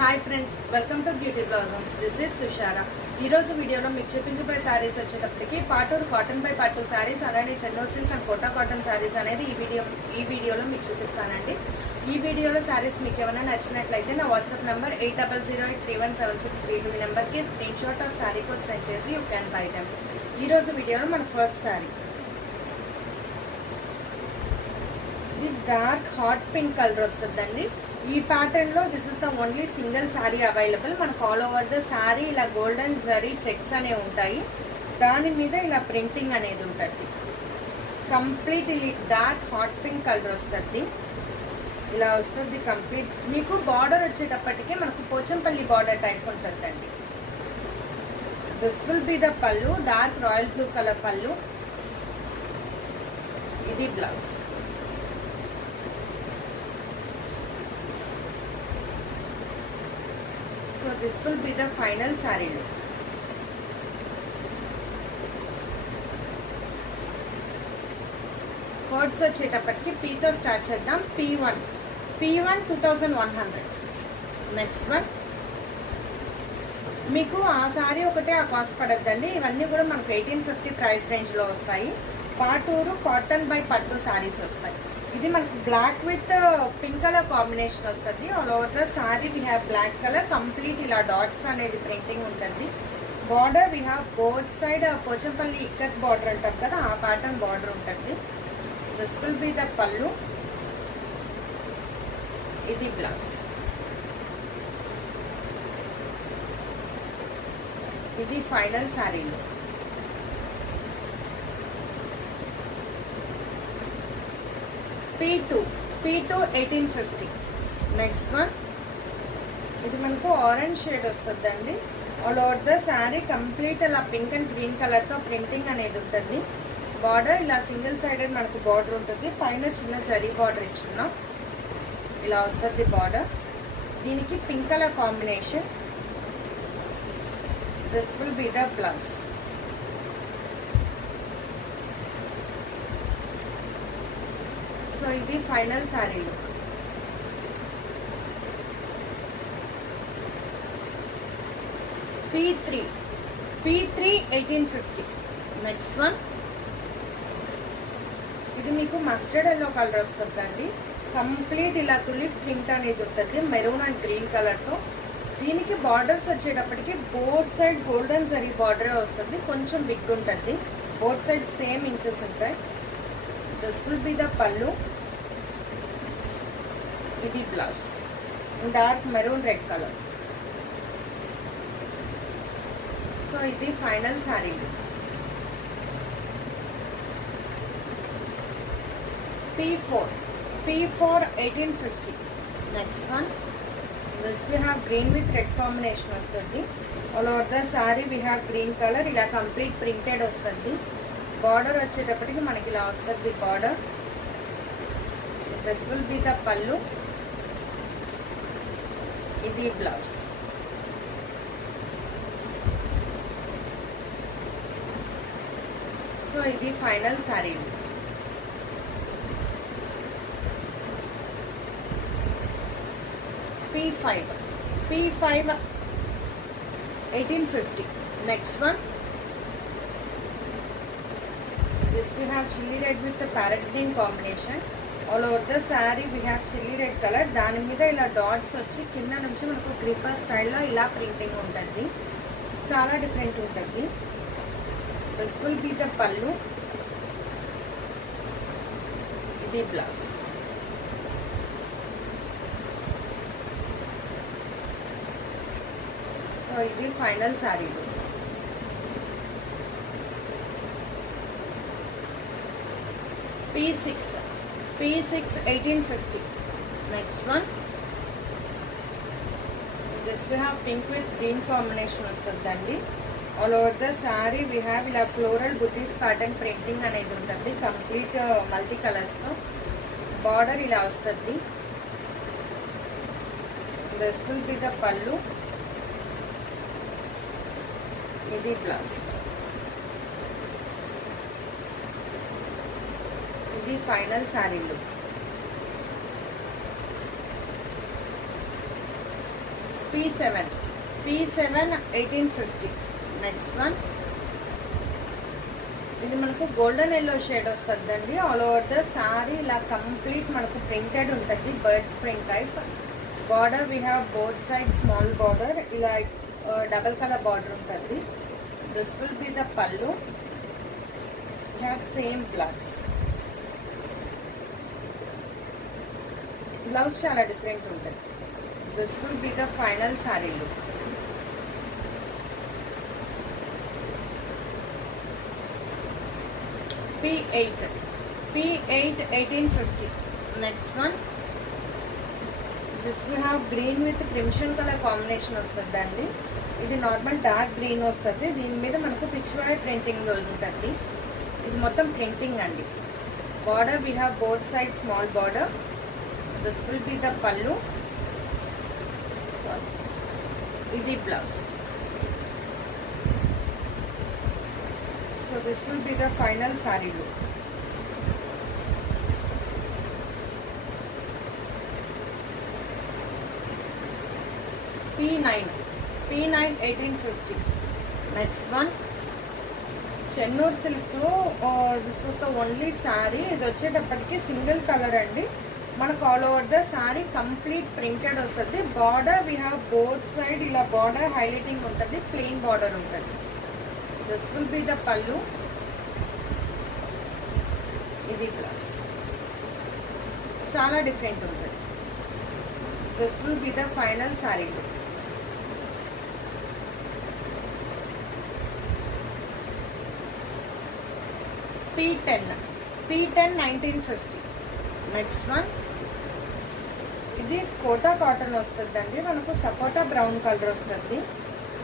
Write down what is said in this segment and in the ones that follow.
Hi friends, welcome to beauty blossoms. This is Tushara. ఈరోజు వీడియోలో మీకు చూపించబోయే శారీస్ వచ్చేటప్పటికి పాటూరు కాటన్ బై పట్టు శారీస్, అలానే Chennur silk and Kota cotton saris అనేది ఈ వీడియోలో మీకు చూపిస్తానండి. ఈ వీడియోలో శారీస్ మీకు ఏమైనా నచ్చినట్లయితే నా వాట్సాప్ నెంబర్ 8008317632 నెంబర్కి screen shot of sari code send చేసి యూ క్యాన్ బై దెమ్. ఈరోజు వీడియోలో మన ఫస్ట్ శారీ ఇది డార్క్ హాట్ పింక్ కలర్ వస్తుందండి. ఈ ప్యాటర్న్ లో this is the only single sari అవైలబుల్. మనకు ఆల్ ఓవర్ ద శారీ ఇలా గోల్డెన్ జరీ చెక్స్ అనేవి ఉంటాయి, దాని మీద ఇలా ప్రింటింగ్ అనేది ఉంటుంది. Complete dark hot pink colour వస్తుంది, ఇలా వస్తుంది కంప్లీట్. మీకు బార్డర్ వచ్చేటప్పటికే మనకు పోచంపల్లి బార్డర్ టైప్ ఉంటుందండి. దిస్ విల్ బి ద పళ్ళు, డార్క్ రాయల్ బ్లూ కలర్ పళ్ళు. ఇది blouse. So this will be the final saree look. Codes వచ్చేటప్పటికి పీతో స్టార్ట్ చేద్దాం. P1 2100. నెక్స్ట్ వన్ మీకు ఆ శారీ ఒకటే ఆ కాస్ట్ పడద్దండి, ఇవన్నీ కూడా మనకు 1850 ప్రైస్ రేంజ్లో వస్తాయి. పాటూరు కాటన్ బై పట్టు శారీస్ వస్తాయి. ఇది మనకు black with pink colour combination వస్తుంది. All over the sari we have black colour, complete ఇలా డాట్స్ అనేది ప్రింటింగ్ ఉంటుంది. Border we have both side Pochampally ikat border అంటాం కదా, ఆ ప్యాటర్న్ బార్డర్ ఉంటుంది. This will be the pallu. ఇది బ్లౌజ్. ఇది final sari look. P2 1850. Next one ఇది మనకు ఆరెంజ్ షేడ్ వస్తుందండి. All over the sari complete అలా పింక్ అండ్ గ్రీన్ కలర్తో ప్రింటింగ్ అనేది ఉంటుంది. బార్డర్ ఇలా సింగిల్ సైడెడ్ మనకు బార్డర్ ఉంటుంది, పైన చిన్న జరీ బార్డర్ ఇచ్చున్నాం, ఇలా వస్తుంది బార్డర్. దీనికి pink colour combination. This will be the blouse. So ఇది final sari look. P3 1850. Next one ఇది మీకు మస్టర్డ్ ఎల్లో కలర్ వస్తుందండి. కంప్లీట్ ఇలా తులిప్ ప్రింట్ అనేది ఉంటుంది, మెరూన్ అండ్ గ్రీన్ కలర్తో. దీనికి బార్డర్స్ వచ్చేటప్పటికి బోత్ సైడ్ గోల్డెన్ జరీ బార్డరే వస్తుంది, కొంచెం బిగ్ ఉంటుంది. బోత్ సైడ్ సేమ్ ఇంచెస్ ఉంటాయి. This will be the pallu. ఇది blouse, dark maroon red colour. So ఇది final sari look. P4 1850. Next one this we have green with red combination వస్తుంది. All over the sari we have green colour, ఇలా complete printed వస్తుంది. Border వచ్చేటప్పటికి మనకి ఇలా వస్తుంది border. This will be the pallu. ఇది blouse. So ఇది final sari look. P5 1850. Next one this we have chilli red with the parrot green combination. All over the saree we have chilli red color. దాని మీద ఇలా డాట్స్ వచ్చి కింద నుంచి మనకు గ్రిప్పర్ స్టైల్లో ఇలా ప్రింటింగ్ ఉంటుంది, చాలా డిఫరెంట్ ఉంటుంది. This will be the pallu. ఇది బ్లౌజ్. సో ఇది final sari look. P6 1850. Next one this we have pink with green combination వస్తుందండి. All over the sari we have ఇలా ఫ్లోరల్ బుటీస్ ప్యాటర్న్ ప్రింటింగ్ అనేది ఉంటుంది, కంప్లీట్ మల్టీ కలర్స్తో. బార్డర్ ఇలా వస్తుంది. This will be the pallu. ఇది బ్లౌజ్. ఇది final sari look. P7 1850. Next one, ఇది మనకు గోల్డెన్ ఎల్లో షేడ్ వస్తుందండి. ఆల్ ఓవర్ ద సారీ ఇలా కంప్లీట్ మనకు ప్రింటెడ్ ఉంటుంది, birds print type. Border we have both side small border, ఇలా డబల్ కలర్ బార్డర్ ఉంటుంది. దిస్ విల్ బి ద పల్లు. We have same blouse. Blouse చాలా డిఫరెంట్ ఉంటుంది. This will be the final sari look. P8 1850. Next one, this we have green with crimson color combination వస్తుందండి. ఇది normal dark green వస్తుంది, దీని మీద మనకు పిచ్ వైర్ ప్రింటింగ్ ఉంటుంది. ఇది మొత్తం ప్రింటింగ్ అండి. Border we have both side small border. This will be the పల్లు. సారీ, ఇది blouse. So this will be the final saree look. P9 1850. Next one, Chennur silk లో this was the only sari. ఇది వచ్చేటప్పటికి single colour అండి. మనకు all over the sari complete printed వస్తుంది. Border we have both side ఇలా border highlighting ఉంటుంది, plain border ఉంటుంది. This will be the pallu. ఇది బ్లౌజ్. చాలా డిఫరెంట్ ఉంటుంది. This will be the final saree look. P10 1950. Next one, ఇది కోటా కాటన్ వస్తుందండి. మనకు సపోటా బ్రౌన్ కలర్ వస్తుంది.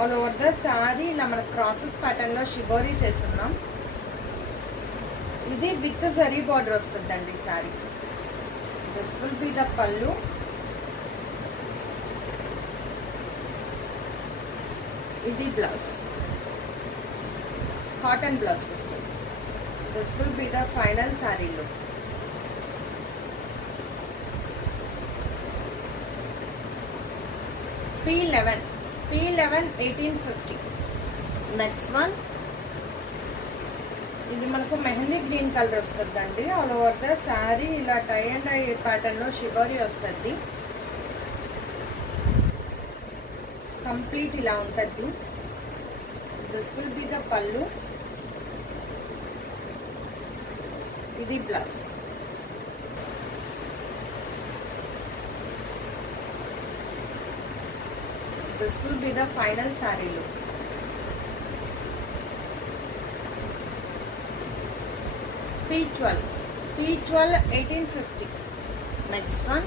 ఆల్ ఓవర్ ద సారీ ఇలా మనకు క్రాసెస్ ప్యాటర్న్లో షిబోరీ చేస్తున్నాం. ఇది విత్ జరీ బార్డర్ వస్తుందండి sorry. This will be the pallu. ఇది బ్లౌజ్, కాటన్ బ్లౌజ్ వస్తుంది. This will be the final sari look. P11 1850. Next one, ఇది మనకు మెహందీ గ్రీన్ కలర్ వస్తుందండి. ఆల్ ఓవర్ ద శారీ ఇలా టై అండ్ డై ప్యాటర్న్లో షిబోరీ వస్తుంది. కంప్లీట్ ఇలా ఉంటుంది. This will be the pallu. ఇది blouse. This will be the final saree look. P12 1850. Next one,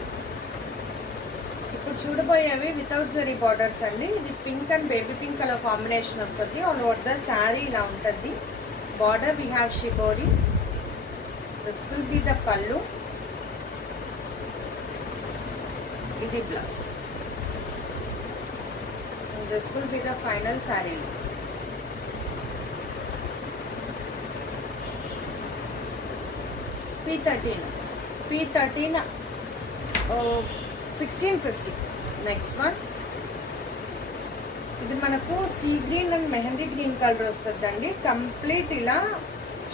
ఇప్పుడు చూడబోయేవి వితౌట్ జరీ బార్డర్స్ అండి. ఇది pink and baby pink colour combination వస్తుంది. ఆల్ ఓవర్ ద శారీ ఇలా ఉంటుంది. Border we have shibori. This will be the pallu. ఇది blouse. This will be the final saree look. P13 1650. Next one, ఇది మనకు sea green and mehndi green colour వస్తుందండి. Complete ఇలా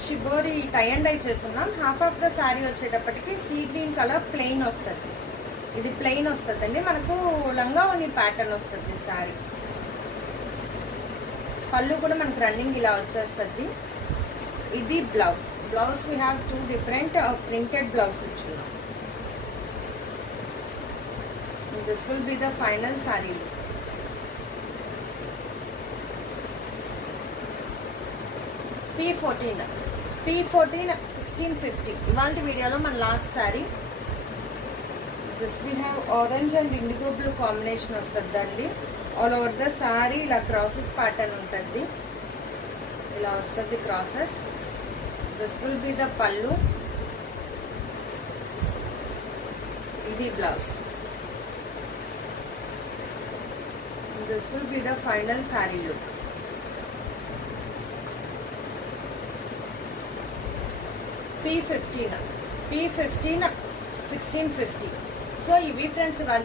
shibori tie and die చేస్తున్నాం. Half of the sari వచ్చేటప్పటికి sea green colour plain వస్తుంది. ఇది ప్లెయిన్ వస్తుందండి. మనకు లంగా ఓని ప్యాటర్న్ వస్తుంది శారీ. పళ్ళు కూడా మనకు రన్నింగ్ ఇలా వచ్చేస్తుంది. ఇది blouse. Blouse we have two different printed blouse ఇచ్చున్నాం. This will be the final sari look. P14 1650. ఇవాళ వీడియోలో మన last sari. This will have orange and indigo blue combination వస్తుందండి. ఆల్ ఓవర్ ద సారీ ఇలా క్రాసెస్ ప్యాటర్న్ ఉంటుంది. ఇలా వస్తుంది crosses. This will be the pallu. ఇది blouse. This will be the final sari look. P15 1650. So ఇవి ఫ్రెండ్స్ ఇవాళ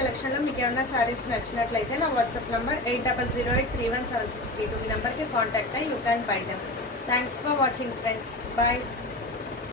కలెక్షన్లో మీకు ఏమైనా శారీస్ నచ్చినట్లయితే నా వాట్సాప్ నెంబర్ 8008317632 ఈ నెంబర్కి కాంటాక్ట్ అయ్యి you can buy them. Thanks for watching friends. Bye.